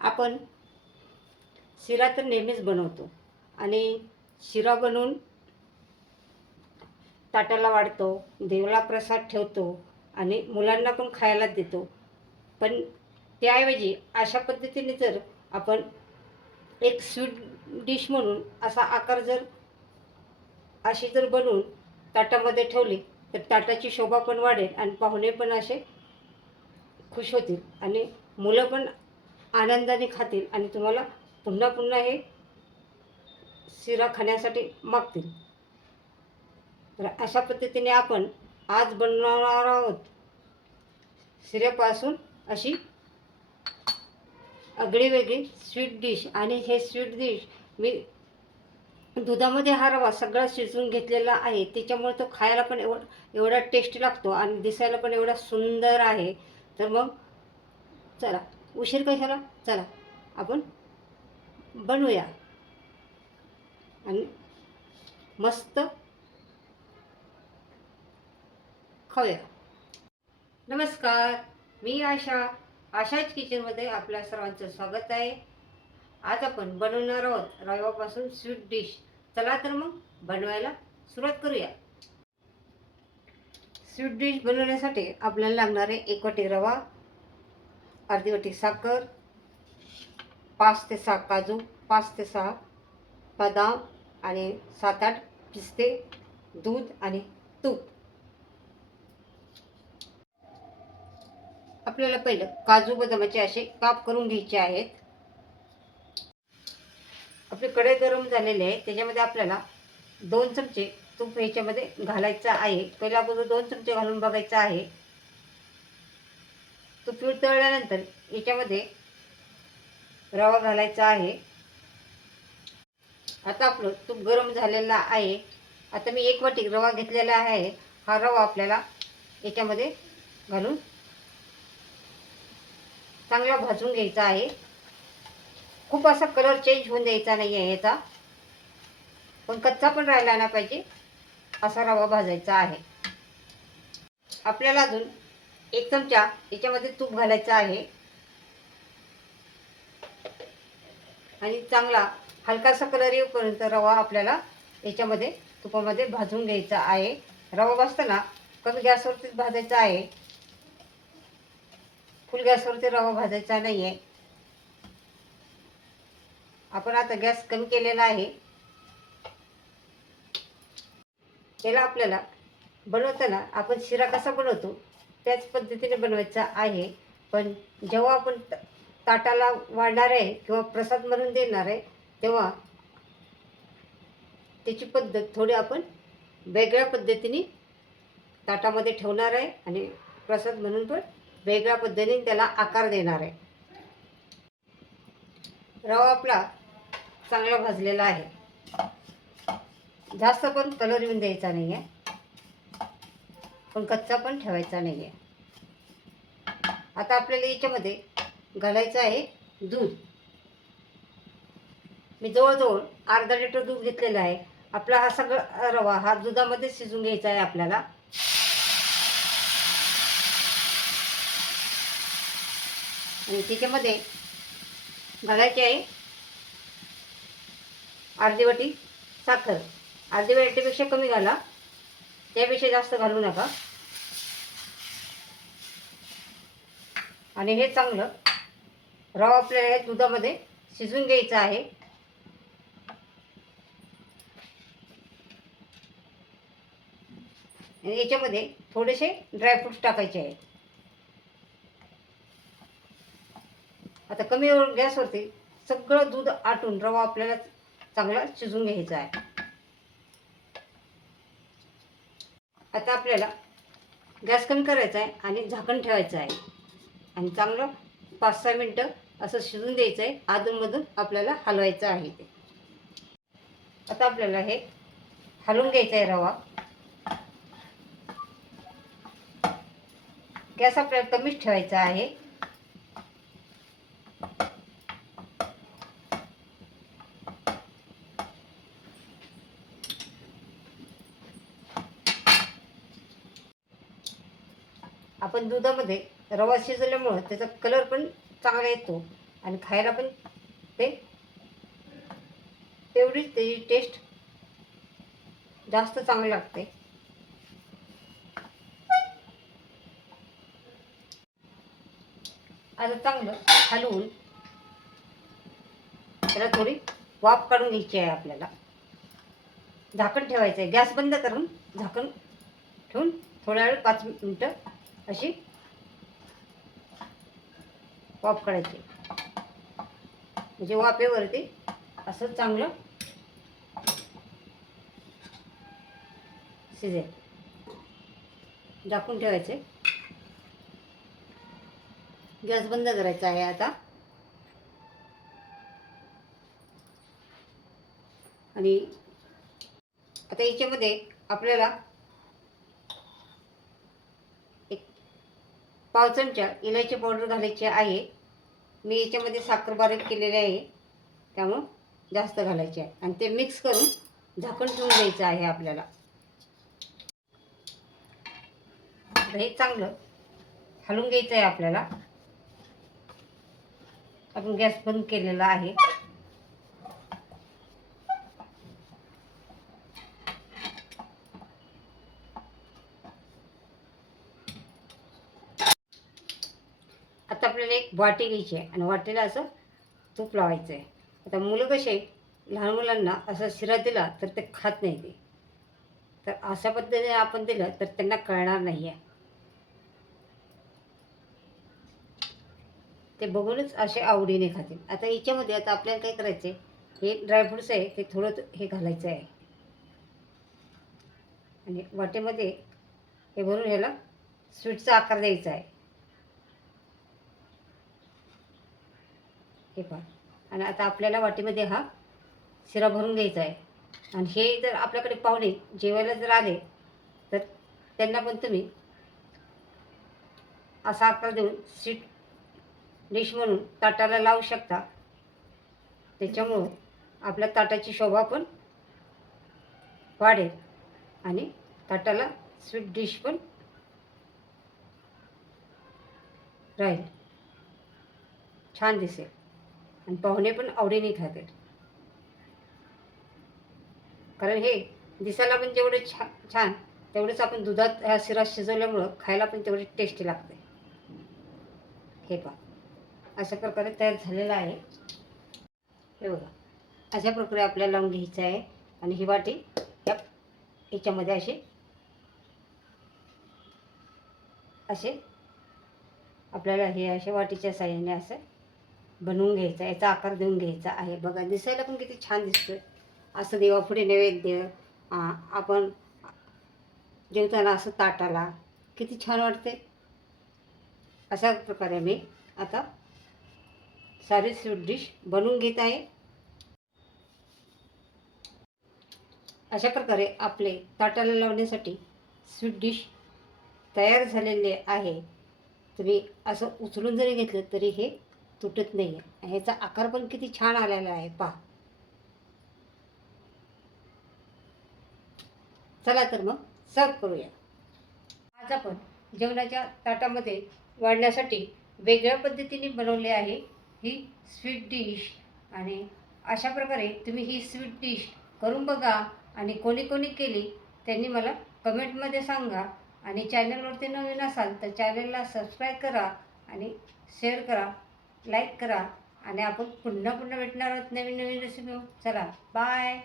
आपण शिरा तर नेहमीच बनवतो आणि शिरा बनवून ताटाला वाढतो, देवाला प्रसाद ठेवतो आणि मुलांना पण खायला देतो. पण त्याऐवजी अशा पद्धतीने जर आपण एक स्वीट डिश म्हणून असा आकार जर अशी जर बनवून ताटामध्ये ठेवली तर ताटाची शोभा पण वाढेल आणि पाहुणे पण असे खुश होतील आणि मुलं पण आनंदाने खातील आणि तुम्हाला पुन्हा पुन्हा हे शिरा खाण्यासाठी मागतील. तर अशा पद्धतीने आपण आज बनवणार आहोत शिऱ्यापासून अशी आगळीवेगळी स्वीट डिश. आणि हे स्वीट डिश मी दुधामध्ये हा रवा सगळा शिजवून घेतलेला आहे, त्याच्यामुळे तो खायला पण एवढा टेस्टी लागतो आणि दिसायला पण एवढा सुंदर आहे. तर मग चला उशीर कशाला, चला आपण बनवूया आणि मस्त खाऊया. नमस्कार, मी आशाच किचनमध्ये आपल्या सर्वांचं स्वागत आहे. आज आपण बनवणार आहोत रव्यापासून स्वीट डिश. चला तर मग बनवायला सुरुवात करूया. स्वीट डिश बनवण्यासाठी आपल्याला लागणार आहे 1 वाटी रवा, अर्धी वाटी साखर, 5 ते 6 काजू, 5 ते 6 बदाम आणि 7-8 पिस्ते, दूध आणि तूप. आपल्याला पहिलं काजू बदामाचे असे काप करून घ्यायचे आहेत. आपली कढई गरम झालेली आहे, त्याच्यामध्ये आपल्याला 2 चमचे तूप ह्याच्यामध्ये घालायचं आहे. पहिल्या अगोदर 2 चमचे घालून बघायचं आहे. तूप वितळल्यानंतर याच्यामध्ये रवा घालायचा आहे. आता आपलं तूप गरम झालेलं आहे. आता मी 1 वाटी रवा घेतलेला आहे. हा रवा आपल्याला याच्यामध्ये घालून चांगला भाजून घ्यायचा आहे. खूप असा कलर चेंज होऊन द्यायचा नाही आहे याचा, पण कच्चा पण राहिला नाही पाहिजे असा रवा भाजायचा आहे. आपल्याला अजून 1 चमचा याच्यामध्ये तूप घालायचं आहे आणि चांगला हलकासा कलर येऊपर्यंत रवा आपल्याला याच्यामध्ये तुपामध्ये भाजून घ्यायचा आहे. रवा भाजताना कमी गॅसवरतीच भाजायचा आहे, फुल गॅसवरती रवा भाजायचा नाही आहे. आपण आता गॅस कमी केलेला आहे. याला आपल्याला बनवताना आपण शिरा कसा बनवतो त्याच पद्धतीने बनवायचा आहे. पण जेव्हा आपण ताटाला वाढणार आहे किंवा प्रसाद म्हणून देणार आहे तेव्हा त्याची पद्धत थोडी आपण वेगळ्या पद्धतीने ताटामध्ये ठेवणार आहे आणि प्रसाद म्हणून पण वेगळ्या पद्धतीने त्याला आकार देणार आहे. रवा आपला चांगला भाजलेला आहे. जास्त पण कलर येऊन द्यायचा नाही आहे, पण कच्चा पण ठेवायचा नाही आहे. आता आपल्याला याच्यामध्ये घालायचं आहे दूध. मी जवळजवळ अर्धा लिटर दूध घेतलेलं आहे. आपला हा सगळा रवा हा दुधामध्ये शिजून घ्यायचा आहे आपल्याला. आणि त्याच्यामध्ये घालायची आहे अर्धी वाटी साखर. अर्धी वाटीपेक्षा कमी घाला, त्यापेक्षा जास्त घालू नका. आणि हे चांगलं रवा आपल्याला या दुधामध्ये शिजून घ्यायचं आहे. आणि याच्यामध्ये थोडेसे ड्रायफ्रूट्स टाकायचे आहेत. आता कमी गॅसवरती सगळं दूध आटून रवा आपल्याला चांगला शिजून घ्यायचा आहे. आता आपल्याला गॅस कमी करायचा आहे आणि झाकण ठेवायचं आहे आणि चांगलं 5-6 मिनटं असं शिजून द्यायचं आहे. अधूनमधून आपल्याला हलवायचं आहे ते. आता आपल्याला हे हलवून घ्यायचं आहे रवा. गॅस आपल्याला कमीच ठेवायचा आहे. आपण दुधामध्ये रवा शिजवल्यामुळं त्याचा कलर पण चांगला येतो आणि खायला पण ते तेवढीच त्याची टेस्ट जास्त चांगली लागते. आता चांगलं हलवून त्याला थोडी वाफ काढून घ्यायची आहे. आपल्याला झाकण ठेवायचं आहे. गॅस बंद करून झाकण ठेवून थोड्या वेळ 5 मिनटं अशी वाफ काढायची, म्हणजे वाफेवरती असं चांगलं शिजेल. झाकून ठेवायचे. गॅस बंद करायचा आहे आता. आणि आता याच्यामध्ये आपल्याला एक पाव चमचा इलायची पावडर घालायची आहे. मी याच्यामध्ये साखर बारीक केलेली आहे, त्यामुळं जास्त घालायची आहे. आणि ते मिक्स करून झाकण ठेवून द्यायचं आहे आपल्याला. हे चांगलं हलवून घ्यायचं आहे आपल्याला. आपण गॅस बंद केलेला आहे. आता आपल्याला एक वाटी घ्यायची आहे आणि वाटीला असं तूप लावायचं आहे. आता मुलं कसे लहान मुलांना असा शिरा दिला तर ते खात नाही ते, तर अशा पद्धतीने आपण दिलं तर त्यांना कळणार नाही आहे. ते बघूनच असे आवडीने खातील. आता याच्यामध्ये आता आपल्याला काय करायचं आहे, हे ड्रायफ्रूट्स आहे ते थोडं हे घालायचं आहे आणि वाटेमध्ये हे भरून ह्याला स्वीटचा आकार द्यायचा आहे. हे पहा. आणि आता आपल्याला वाटीमध्ये हा शिरा भरून घ्यायचा आहे. आणि हे जर आपल्याकडे पाहुणे जेवायला जर आले तर त्यांना पण तुम्ही असा आकार देऊन स्वीट डिश म्हणून ताटाला लावू शकता. त्याच्यामुळं आपल्या ताटाची शोभा पण वाढेल आणि ताटाला स्वीट डिश पण राहील, छान दिसेल आणि पाहुणे पण आवडीने खातील. कारण हे दिसायला पण जेवढे छान तेवढेच आपण दुधात हा शिरा शिजवल्यामुळं खायला पण तेवढी टेस्टी लागते. हे पहा, अशा प्रकारे तयार झालेला आहे. हे बघा, अशा प्रकारे आपल्याला लावून घ्यायचं आहे. आणि ही वाटी याच्यामध्ये असे आपल्याला हे अशा वाटीच्या साहाय्याने असं बनवून घ्यायचं, याचा आकार देऊन घ्यायचा आहे. बघा, दिसायला पण किती छान दिसतोय. असं देवापुढे नैवेद्य आपण जेवताना असं ताटाला किती छान वाटते. अशा प्रकारे मी आता सारी स्वीट डिश बनवून घेत आहे. अशा प्रकारे आपले ताटाला लावण्यासाठी स्वीट डिश तयार झालेले आहे. तुम्ही असं उचलून जरी घेतलं तरी हे तुटत नाही आहे. ह्याचा आकार पण किती छान आलेला आहे पहा. चला तर मग सर्व करूया. आज आपण जेवणाच्या ताटामध्ये वाढण्यासाठी वेगळ्या पद्धतीने बनवले आहे ही स्वीट डिश. आणि अशा प्रकारे तुम्ही ही स्वीट डिश करून बघा. आणि कोणी कोणी केली त्यांनी मला कमेंटमध्ये सांगा. आणि चॅनलवरती नवीन असाल तर चॅनलला सबस्क्राईब करा आणि शेअर करा, लाईक करा. आणि आपण पुन्हा पुन्हा भेटणार आहोत नवीन नवीन रेसिपी. चला, बाय.